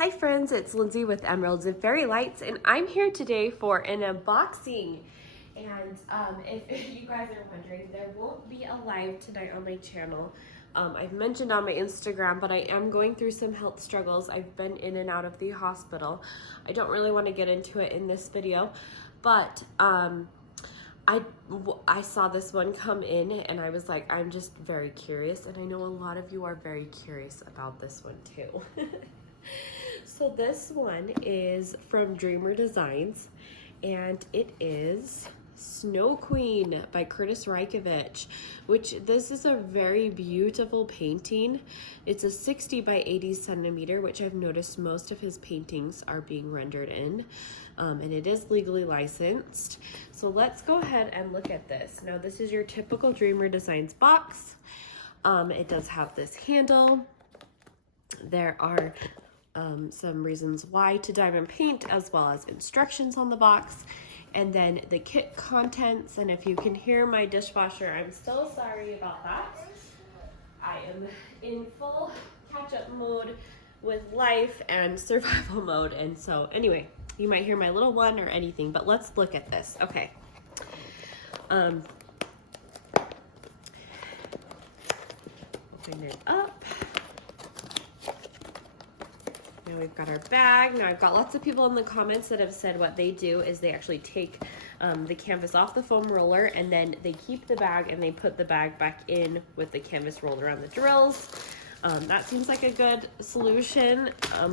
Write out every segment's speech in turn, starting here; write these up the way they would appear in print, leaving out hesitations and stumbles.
Hi friends, it's Lindsay with Emeralds and Fairy Lights, and I'm here today for an unboxing. And if you guys are wondering, there won't be a live tonight on my channel. I've mentioned on my Instagram, but I am going through some health struggles. I've been in and out of the hospital. I don't really want to get into it in this video, but I saw this one come in and I was like, I'm just very curious, and I know a lot of you are very curious about this one too. So this one is from Dreamer Designs, and it is Snow Queen by Kurtis Rykovich, which this is a very beautiful painting. It's a 60 by 80 centimeter, which I've noticed most of his paintings are being rendered in, and it is legally licensed. So let's go ahead and look at this. Now this is your typical Dreamer Designs box. It does have this handle. There are some reasons why to diamond paint, as well as instructions on the box, and then the kit contents. And if you can hear my dishwasher, I'm so sorry about that. I am in full catch-up mode with life and survival mode, and so anyway, you might hear my little one or anything, but let's look at this. Okay. Open it up. Now we've got our bag. Now I've got lots of people in the comments that have said what they do is they actually take the canvas off the foam roller, and then they keep the bag and they put the bag back in with the canvas rolled around the drills. That seems like a good solution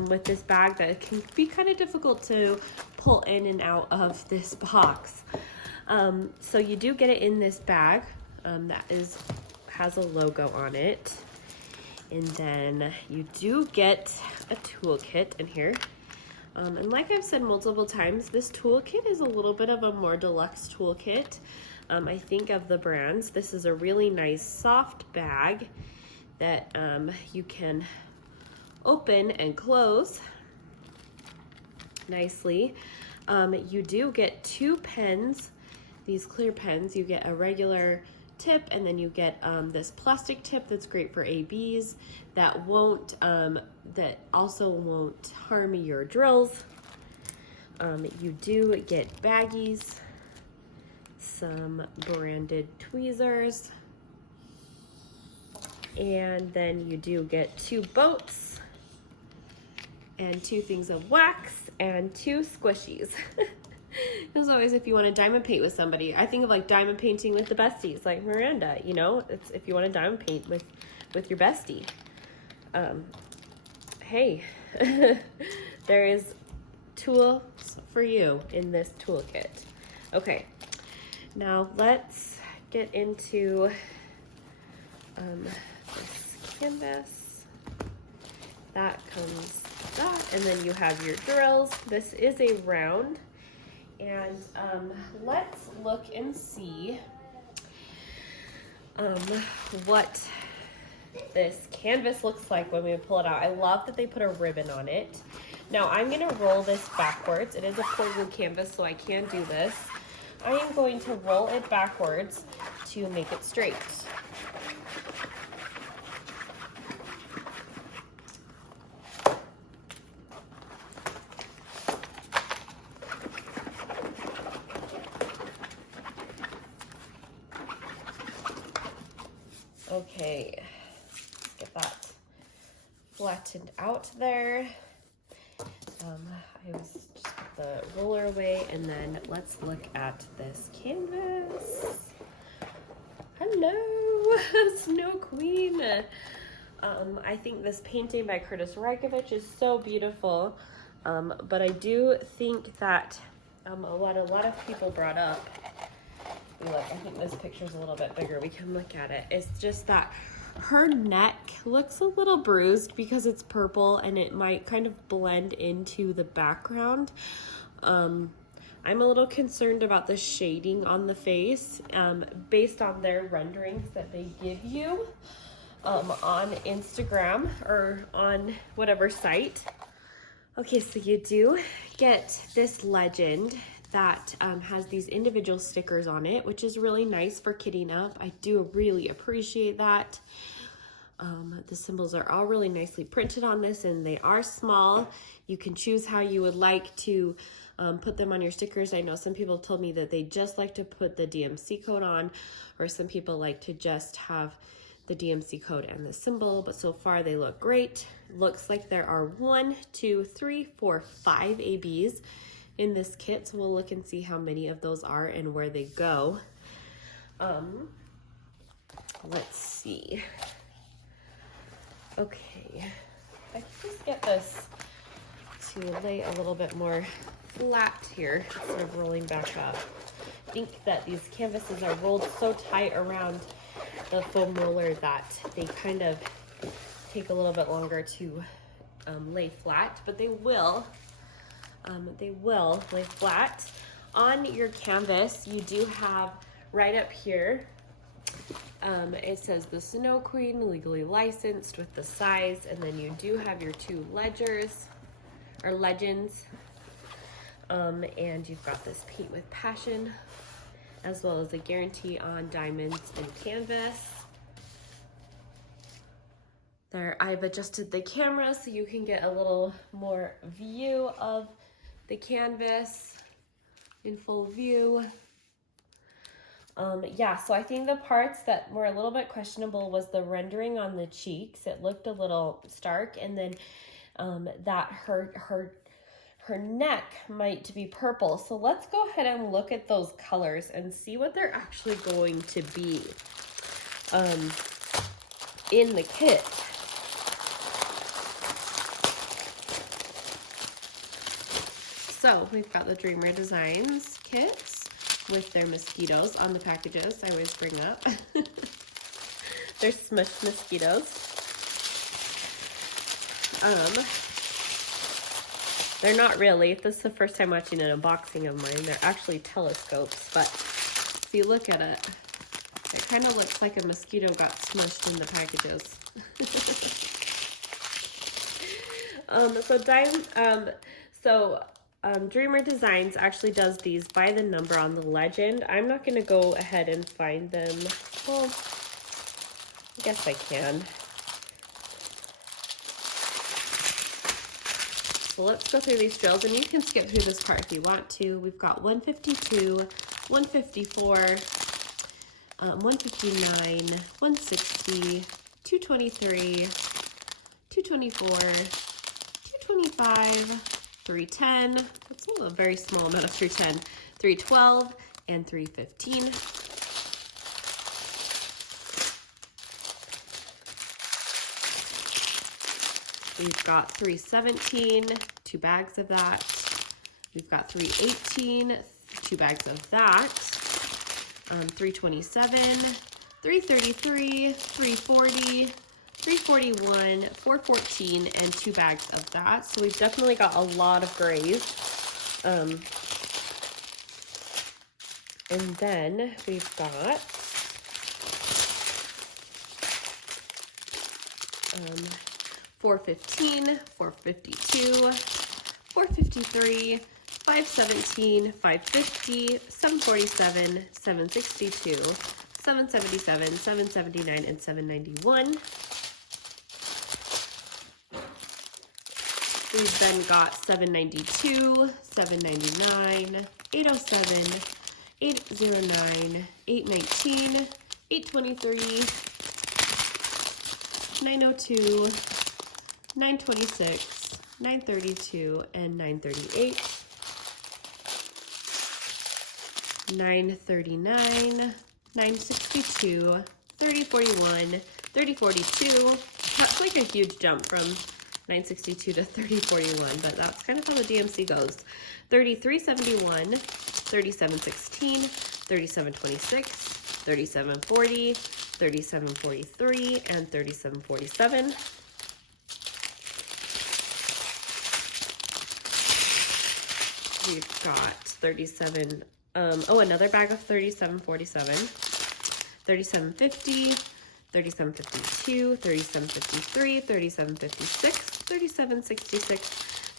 with this bag that can be kind of difficult to pull in and out of this box. So you do get it in this bag that has a logo on it. And then you do get a toolkit in here. And like I've said multiple times, this toolkit is a little bit of a more deluxe toolkit. I think of the brands. This is a really nice soft bag that you can open and close nicely. You do get two pens, these clear pens. You get a regular tip, and then you get this plastic tip that's great for ABs that also won't harm your drills. You do get baggies, some branded tweezers, and then you do get two boats and two things of wax and two squishies. As always, if you want to diamond paint with somebody, I think of like diamond painting with the besties, like Miranda, you know, it's if you want to diamond paint with your bestie. Hey, there is tools for you in this toolkit. Okay, now let's get into this canvas. That comes that, and then you have your drills. This is a round. And let's look and see what this canvas looks like when we pull it out. I love that they put a ribbon on it. Now I'm going to roll this backwards. It is a full glue canvas, so I can do this. I am going to roll it backwards to make it straight. Okay, let's get that flattened out there. I was just put the roller away, and then let's look at this canvas. Hello, Snow Queen. I think this painting by Kurtis Rykovich is so beautiful, but I do think that a lot of people brought up. Look, I think this picture's a little bit bigger. We can look at it. It's just that her neck looks a little bruised because it's purple, and it might kind of blend into the background. I'm a little concerned about the shading on the face based on their renderings that they give you on Instagram or on whatever site. Okay, so you do get this legend that has these individual stickers on it, which is really nice for kitting up. I do really appreciate that. The symbols are all really nicely printed on this, and they are small. You can choose how you would like to put them on your stickers. I know some people told me that they just like to put the DMC code on, or some people like to just have the DMC code and the symbol, but so far they look great. Looks like there are 1, 2, 3, 4, 5 ABs in this kit, so we'll look and see how many of those are and where they go. Let's see. Okay, I can just get this to lay a little bit more flat here instead of rolling back up. I think that these canvases are rolled so tight around the foam roller that they kind of take a little bit longer to lay flat, but they will lay flat. On your canvas, you do have right up here, it says the Snow Queen, legally licensed with the size, and then you do have your 2 ledgers, or legends, and you've got this Paint with Passion, as well as a guarantee on diamonds and canvas. There, I've adjusted the camera so you can get a little more view of the canvas in full view. Yeah, so I think the parts that were a little bit questionable was the rendering on the cheeks. It looked a little stark, and then that her neck might be purple. So let's go ahead and look at those colors and see what they're actually going to be in the kit. So we've got the Dreamer Designs kits with their mosquitoes on the packages. I always bring up. They're smushed mosquitoes. They're not really. This is the first time watching an unboxing of mine. They're actually telescopes, but if you look at it, it kind of looks like a mosquito got smushed in the packages. Dreamer Designs actually does these by the number on the legend. I'm not going to go ahead and find them. Well, I guess I can. So let's go through these drills, and you can skip through this part if you want to. We've got 152, 154, 159, 160, 223, 224, 225, 310, that's a very small amount of 310, 312, and 315. We've got 317, 2 bags of that. We've got 318, 2 bags of that. 327, 333, 340, 341, 414, and 2 bags of that. So we've definitely got a lot of grays. And then we've got 415, 452, 453, 517, 550, 747, 762, 777, 779, and 791. We've then got 792, 799, 807, 809, 819, 823, 902, 926, 932, and 938. 939, 962, 3041, 3042. That's like a huge jump from 962 to 3041, but that's kind of how the DMC goes. 3371, 3716, 3726, 3740, 3743, and 3747. We've got 37, another bag of 3747, 3750, 3752, 3753, 3756, 3766,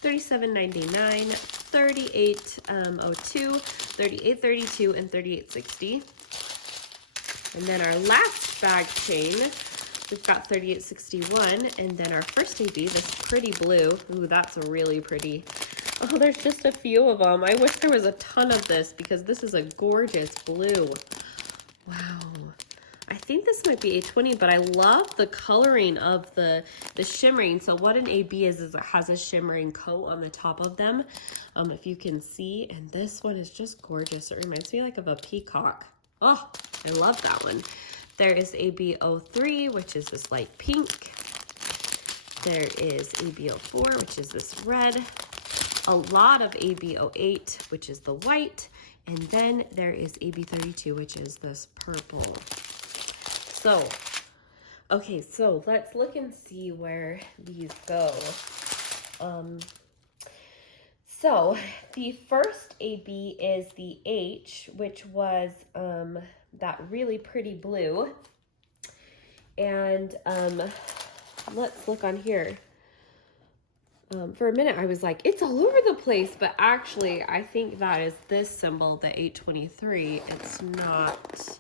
3799, 3802, 3832, and 3860. And then our last bag chain we've got 3861, and then our first AB, this pretty blue. Ooh, that's really pretty. Oh, there's just a few of them. I wish there was a ton of this because this is a gorgeous blue. Wow. I think this might be A20, but I love the coloring of the shimmering. So what an AB is it has a shimmering coat on the top of them, if you can see. And this one is just gorgeous. It reminds me like of a peacock. Oh, I love that one. There is AB03, which is this light pink. There is AB04, which is this red. A lot of AB08, which is the white. And then there is AB32, which is this purple. So, okay, so let's look and see where these go. So the first AB is the H, which was that really pretty blue. And let's look on here. For a minute, I was like, it's all over the place, but actually, I think that is this symbol, the 823. It's not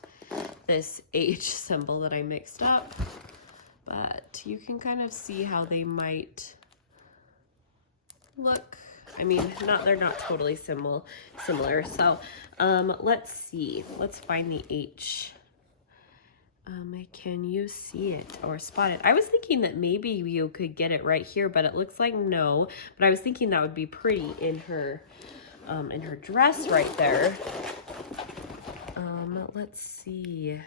this H symbol that I mixed up, but you can kind of see how they might look. I mean, they're not totally similar. So, let's see. Let's find the H. Can you see it or spot it? I was thinking that maybe you could get it right here, but it looks like no. But I was thinking that would be pretty in her dress right there. Let's see.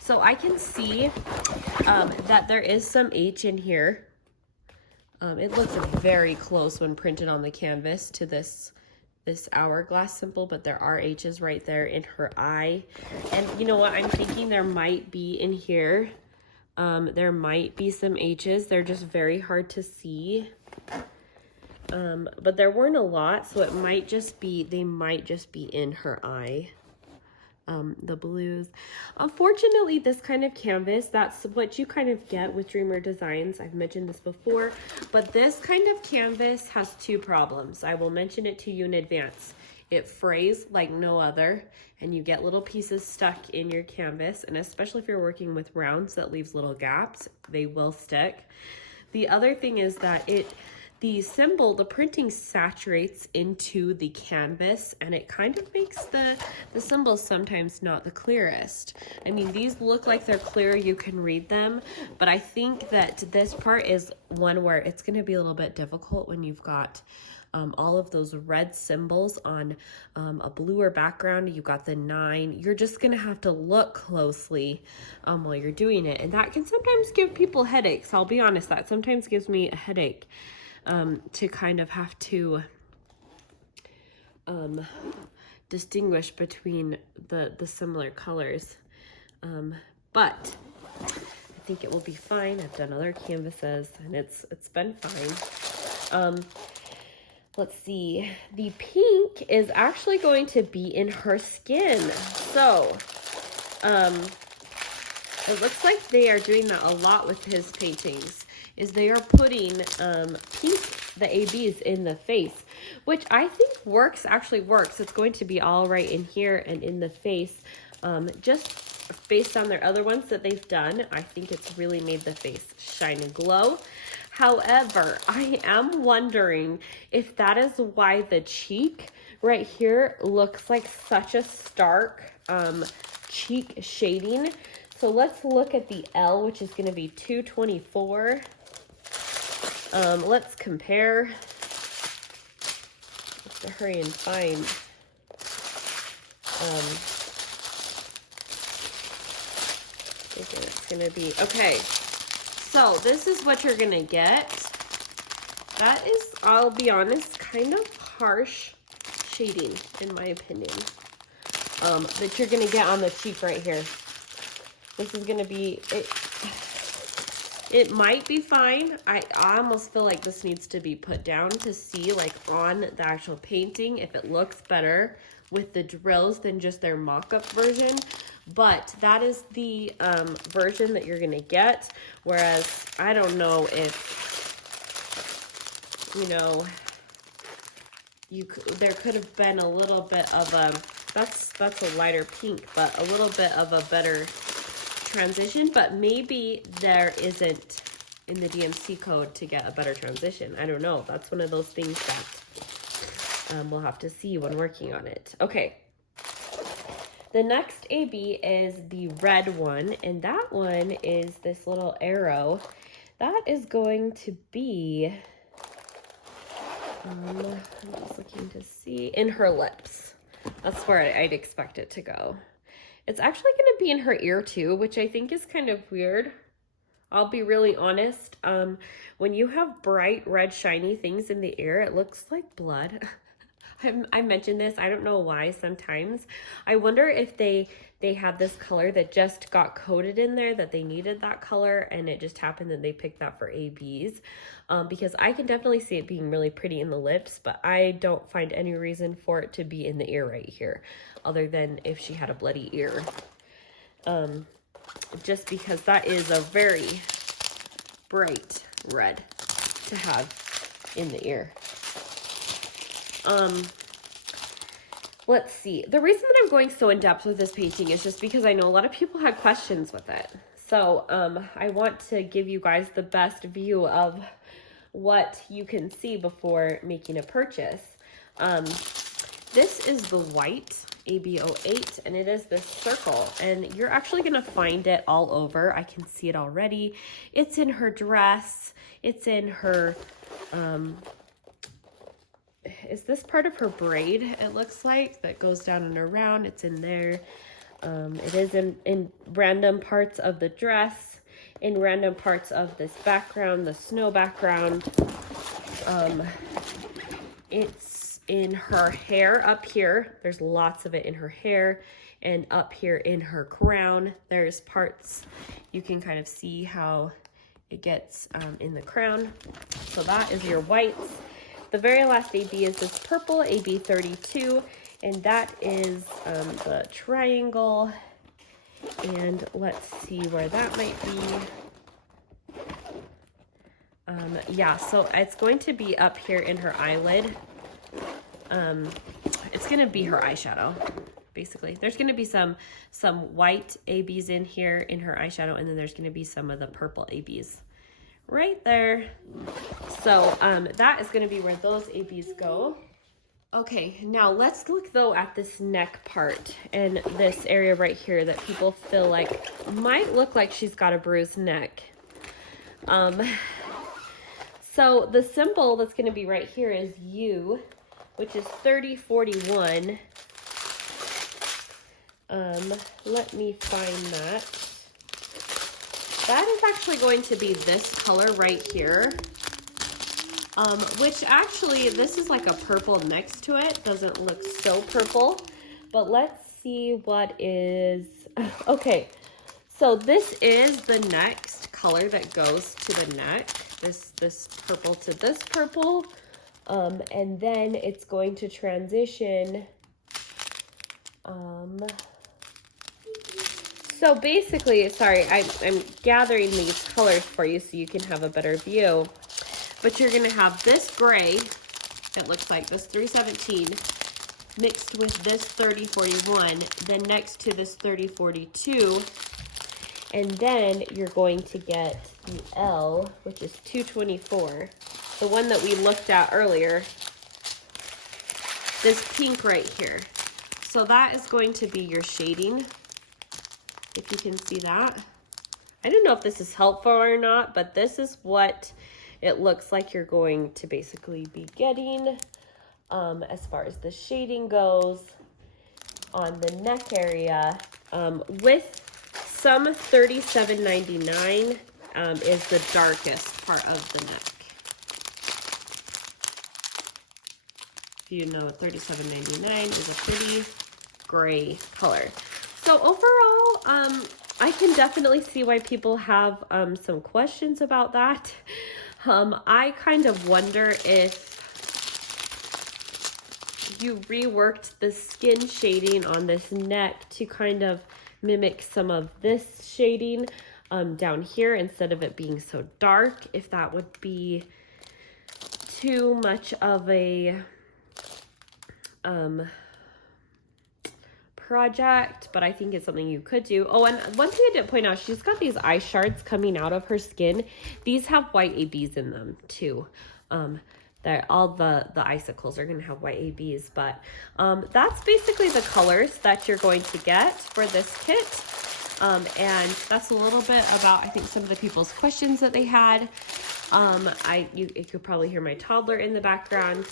So I can see that there is some H in here. It looks very close when printed on the canvas to this hourglass symbol, but there are H's right there in her eye. And you know what? I'm thinking there might be in here. There might be some H's. They're just very hard to see. But there weren't a lot, so it might just be, they might just be in her eye. The blues. Unfortunately, this kind of canvas, that's what you kind of get with Dreamer Designs. I've mentioned this before, but this kind of canvas has two problems. I will mention it to you in advance. It frays like no other, and you get little pieces stuck in your canvas, and especially if you're working with rounds that leaves little gaps, they will stick. The other thing is that the symbol, the printing saturates into the canvas, and it kind of makes the symbols sometimes not the clearest. I mean, these look like they're clear, you can read them, but I think that this part is one where it's gonna be a little bit difficult when you've got all of those red symbols on a bluer background. You've got the 9. You're just gonna have to look closely while you're doing it, and that can sometimes give people headaches. I'll be honest, that sometimes gives me a headache. To kind of have to distinguish between the similar colors. But I think it will be fine. I've done other canvases and it's been fine. Let's see. The pink is actually going to be in her skin. So, it looks like they are doing that a lot with his paintings. Is they are putting pink, the ABs, in the face, which I think actually works. It's going to be all right in here and in the face. Just based on their other ones that they've done, I think it's really made the face shine and glow. However, I am wondering if that is why the cheek right here looks like such a stark cheek shading. So let's look at the L, which is going to be 224. Let's compare. Let's hurry and find. I think it's gonna be okay. So this is what you're gonna get. That is, I'll be honest, kind of harsh shading in my opinion. That you're gonna get on the cheek right here. This is gonna be it. It might be fine. I almost feel like this needs to be put down to see, like, on the actual painting if it looks better with the drills than just their mock-up version. But that is the version that you're gonna get. Whereas I don't know if, you know, there could have been a little bit of a, that's a lighter pink, but a little bit of a better transition, but maybe there isn't in the DMC code to get a better transition. I don't know. That's one of those things that we'll have to see when working on it. Okay. The next AB is the red one, and that one is this little arrow. That is going to be, I'm just looking to see, in her lips. That's where I'd expect it to go. It's actually going to be in her ear too, which I think is kind of weird. I'll be really honest. When you have bright red shiny things in the ear, it looks like blood. I mentioned this, I don't know why sometimes. I wonder if they have this color that just got coated in there, that they needed that color, and it just happened that they picked that for ABs. Because I can definitely see it being really pretty in the lips, but I don't find any reason for it to be in the ear right here, other than if she had a bloody ear. Just because that is a very bright red to have in the ear. Let's see. The reason that I'm going so in depth with this painting is just because I know a lot of people had questions with it. So I want to give you guys the best view of what you can see before making a purchase. This is the white AB08, and it is this circle, and you're actually going to find it all over. I can see it already. It's in her dress. It's in her, is this part of her braid, it looks like, that goes down and around. It's in there. It is in random parts of the dress, in random parts of this background, the snow background. It's in her hair up here. There's lots of it in her hair, and up here in her crown. There's parts you can kind of see how it gets in the crown. So that is your whites. The very last AB is this purple, AB32, and that is the triangle. And let's see where that might be. Yeah, so it's going to be up here in her eyelid. It's going to be her eyeshadow, basically. There's going to be some white ABs in here in her eyeshadow, and then there's going to be some of the purple ABs right there. So that is going to be where those ABs go. Okay, now let's look though at this neck part and this area right here that people feel like might look like she's got a bruised neck. So the symbol that's going to be right here is U, which is 3041. Let me find that. That is actually going to be this color right here. Which actually, this is like a purple next to it. Doesn't look so purple, but let's see what is, okay. So this is the next color that goes to the neck. This purple to this purple. And then it's going to transition. So basically, sorry, I'm gathering these colors for you so you can have a better view. But you're going to have this gray, it looks like this 317, mixed with this 3041, then next to this 3042, and then you're going to get the L, which is 224, the one that we looked at earlier, this pink right here. So that is going to be your shading, if you can see that. I don't know if this is helpful or not, but this is what it looks like you're going to basically be getting as far as the shading goes on the neck area, with some 37.99 is the darkest part of the neck. If you know, 37.99 is a pretty gray color. So overall, I can definitely see why people have some questions about that. I kind of wonder if you reworked the skin shading on this neck to kind of mimic some of this shading down here instead of it being so dark, if that would be too much of a project, but I think it's something you could do. Oh, and one thing I didn't point out, she's got these eye shards coming out of her skin. These have white ABs in them too. That all the icicles are going to have white ABs, but that's basically the colors that you're going to get for this kit. And that's a little bit about, I think, some of the people's questions that they had. You could probably hear my toddler in the background.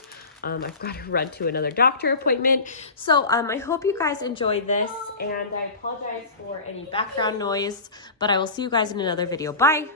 I've got to run to another doctor appointment. So I hope you guys enjoy this, and I apologize for any background noise, but I will see you guys in another video. Bye!